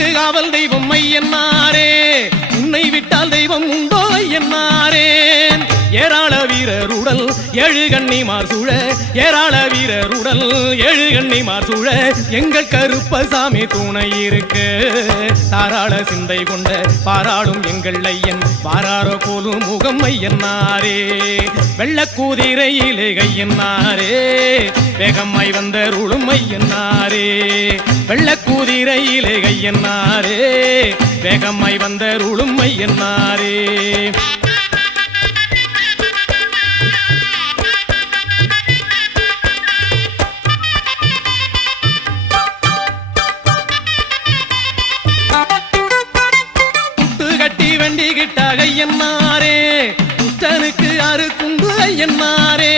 மண்ணுக்கு காவல் தெய்வம் ஐயனாரே, உன்னை விட்டால் தெய்வம் உண்டோ ஐயனாரே. ஏராள வீரருடல் ஏழு கண்ணிமார் சூழ, ஏராள வீரருடல் ஏழு கண்ணிமார் சூழ, எங்கள் கருப்பசாமி துணை இருக்கு. தாராள சிந்தை கொண்ட பாராளும் எங்கள் ஐயன், பாராரோ போலும் முகம் ஐயனாரே. வெள்ளக்கூதிரையிலே கையன்னாரே, வேகம்மாய் வந்த ருளும் ஐயனாரே. வெள்ளக்கூதிரையிலே கையன்னாரே, வேகம்மாய் வந்த ருளும் ஐயனாரே. ஐயனாரே, துஷ்டனுக்கு அறு குண்டு ஐயனாரே.